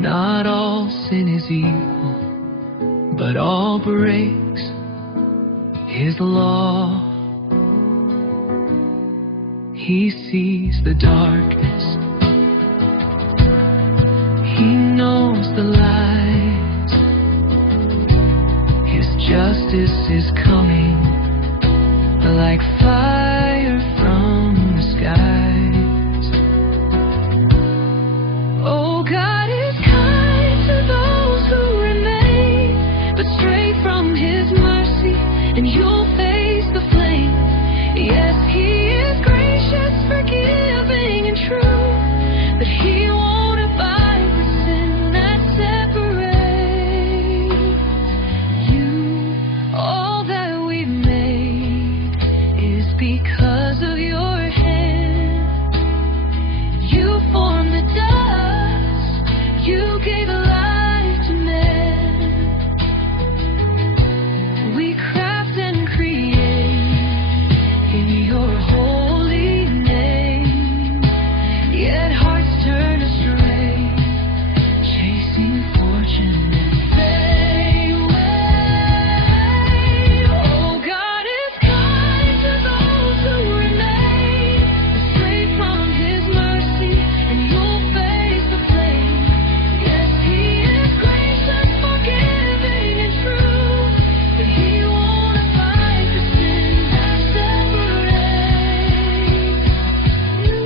Not all sin is evil, but all breaks His law. He sees the darkness, He knows the lies. His justice is coming like fire from the skies. Oh, God is kind to those who remain, but stray from His mercy, and you'll face the flame. Yes, He is gracious, forgiving, and true, but He won't abide the sin that separates you. All that we've made is because of your hand. You formed the dust, you gave life to man. We craft and create in your holy name, yet hearts turn astray, chasing fortune and fame. Oh, God is kind to those who remain, straight from His mercy, and you'll face the flame. Yes, He is gracious, forgiving, and true, but He won't abide the sin that separates you.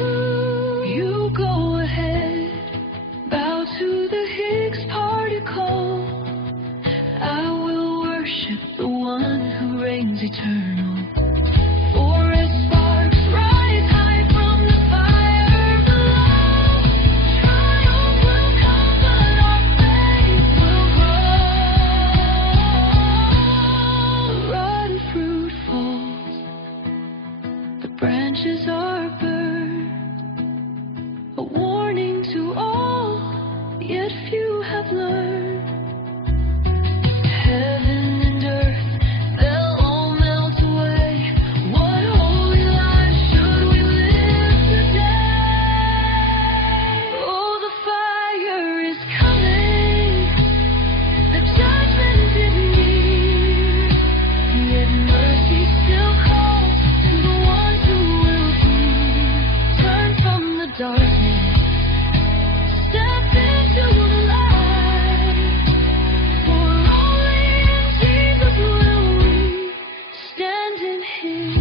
You go ahead, bow to the Higgs particle. I will worship the one who reigns eternal. For as sparks rise high from the fire below, triumph will come, but our faith will grow. Rotten fruit falls, the branches are burned, a warning to all, yet few have learned. Heaven and earth, they'll all melt away. What holy life should we live today? Oh, the fire is coming, the judgment is near, yet mercy still calls to the ones who will turn from the darkness, step into the light. For only in Jesus will we stand in His